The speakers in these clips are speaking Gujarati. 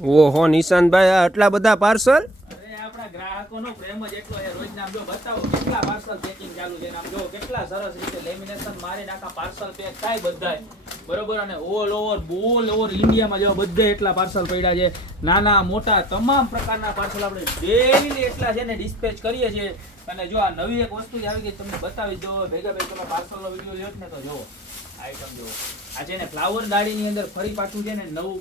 ઓહો નિશાંતભાઈ આ આટલા બધા પાર્સલ. અરે આપણા ગ્રાહકોનો પ્રેમ જ એટલો છે. રોજના આમ જો બતાવો કેટલા પાર્સલ પેકિંગ ચાલુ છે. આમ જો કેટલા સરસ રીતે લેમિનેશન મારીને આખા પાર્સલ પેક થાય બધાય. બરોબર. અને ઓલ ઓવર ઇન્ડિયામાં જો બધે એટલા પાર્સલ પડ્યા છે. નાના મોટા તમામ પ્રકારના પાર્સલ આપણે ડેઈલી એટલા છે ને ડિસ્પેચ કરીએ છીએ. અને જો આ નવી એક વસ્તુ આવી ગઈ તમને બતાવી દો. ભેગા તમે પાર્સલનો વિડીયો જોયો ને તો જો આઈટમ જો આ છે ને ફ્લાવર દાડીની અંદર ફરી પાછું છે ને નવું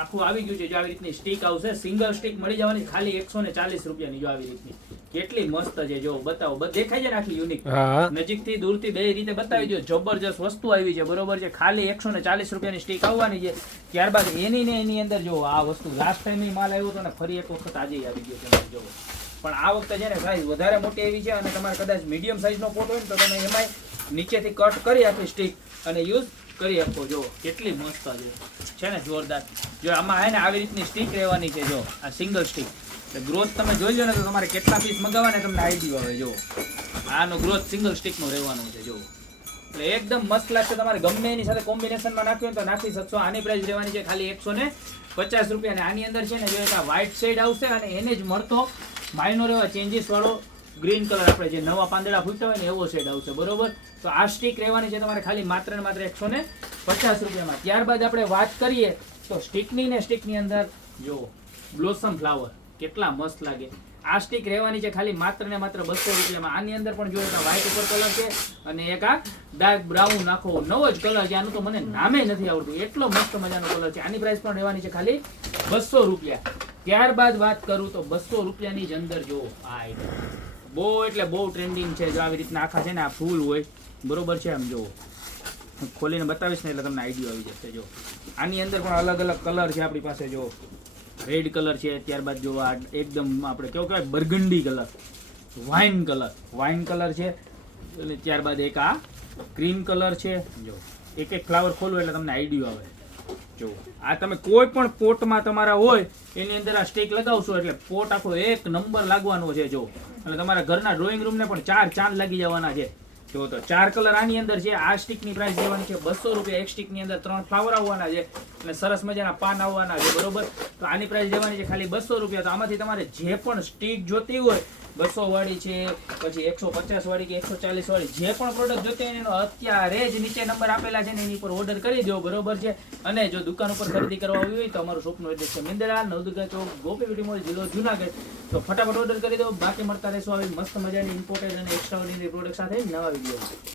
આખું આવી ગયું છે. જો આવી રીતની સ્ટીક આવશે. સિંગલ સ્ટીક મળી જવાની ખાલી 140 રૂપિયાની. જો આવી રીતની કેટલી મસ્ત છે. જો બતાવો દેખાય છે ને આખી યુનિક. નજીકથી દૂરથી બે રીતે બતાવી દો. જબરજસ્ત વસ્તુ આવી છે. બરોબર છે. ખાલી 140 રૂપિયાની સ્ટીક આવવાની છે. ત્યારબાદ એની અંદર જો આ વસ્તુ લાસ્ટ ટાઈમ માલ આવ્યો હતો ને ફરી એક વખત આજે આવી ગયો છે. જો પણ આ વખતે છે ને સાઈઝ વધારે મોટી આવી છે. અને તમારે કદાચ મીડિયમ સાઈઝનો પોટ હોય ને તો તમે એમાંય નીચેથી કટ કરી આખી સ્ટીક અને યુઝ કરી આપો. જો કેટલી મસ્ત છે ને જોરદાર. જો આમાં હે ને આવી રીતની સ્ટીક રહેવાની છે. જો આ સિંગલ સ્ટીક ગ્રોથ તમે જોઈ લો ને તો તમારે કેટલા પીસ મગાવવાને તમને આઈડિયા આવે. જો આનો ગ્રોથ સિંગલ સ્ટીકનો રહેવાનો છે. જો એટલે એકદમ મસ્ત લાગશે. તમારે ગમે એની સાથે કોમ્બિનેશનમાં નાખ્યું તો નાખી શકશો. આની પ્રાઇસ રહેવાની છે ખાલી 150 રૂપિયા. અને આની અંદર છે ને જો એક આ વ્હાઇટ શેડ આવશે અને એને જ મળતો માઇનોર એવા ચેન્જીસ વાળો ગ્રીન કલર આપણે જે નવા પાંદડા ફૂટતા હોય ને એવો શેડ આવશે. બરોબર. તો આ સ્ટીક રહેવાની છે તમારે ખાલી માત્ર ને માત્ર 150 રૂપિયામાં. ત્યારબાદ આપણે વાત કરીએ તો સ્ટીકની ને સ્ટીકની અંદર જો બ્લોસમ ફ્લાવર કેટલા મસ્ત લાગે. આ સ્ટીક રહેવાની છે ખાલી માત્ર ને માત્ર 200 રૂપિયામાં. આની અંદર પણ જો એક વ્હાઇટ ઉપર કલર છે અને એક આ ડાર્ક બ્રાઉન નાખો નવો જ કલર છે. આનું તો મને નામે નથી આવડતું એટલો મસ્ત મજાનો કલર છે. આની પ્રાઇસ પણ રહેવાની છે ખાલી 200 રૂપિયા. ત્યારબાદ વાત કરું તો 200 રૂપિયાની જ અંદર જો આ આઈટમ બહુ એટલે બહુ ટ્રેન્ડિંગ છે. જો આવી રીતના આખા છે ને આ ફૂલ હોય. બરોબર છે. આમ જો ખોલીને બતાવીશ ને એટલે તમને આઈડિયા આવી જશે. જો આની અંદર પણ અલગ અલગ કલર છે આપણી પાસે. જો રેડ કલર છે. ત્યારબાદ જો આ એકદમ આપણે કેવો કહેવાય બર્ગન્ડી કલર, વાઇન કલર છે. અને ત્યારબાદ એક આ ક્રીમ કલર છે. જો એક એક ફ્લાવર ખોલો એટલે તમને આઈડિયા આવે. જો આ તમે કોઈ પણ પોટમાં તમારા હોય એની અંદર આ સ્ટીક લગાવશો એટલે પોટ આખો એક નંબર લાગવાનો છે. જો એટલે તમારા ઘરના ડ્રોઈંગ રૂમને પણ 4 ચાંદ લાગી જવાના છે. જો તો 4 કલર આની અંદર છે. આ સ્ટીકની પ્રાઇસ દેવાની છે 200 રૂપિયા. એક સ્ટીકની અંદર 3 ફ્લાવર આવવાના છે અને સરસ મજાના પાન આવવાના છે. બરોબર. તો આની પ્રાઇસ દેવાની છે ખાલી 200 રૂપિયા. તો આમાંથી તમારે જે પણ સ્ટીક જોતી હોય 200 વાળી છે, પછી 150 વાળી કે 140 વાળી જે પણ પ્રોડક્ટ જોતી હોય એનો અત્યારે જ નીચે નંબર આપેલા છે ને એની પર ઓર્ડર કરી દો. બરોબર છે. અને જો દુકાન ઉપર ખરીદી કરવા આવી હોય તો અમારું શોપનું એડ્રેસ છે મિંદડા, નવદુર્ગા ચોક, ગોપી બ્યુટી મોલ, જિલ્લો જુનાગઢ. તો ફટાફટ ઓર્ડર કરી દો. બાકી મળતા રહેશો આવી મસ્ત મજાની ઇમ્પોર્ટેડ અને એક્સ્ટ્રા ઓર્ડિનરી પ્રોડક્ટ સાથે નવા વિડીયો.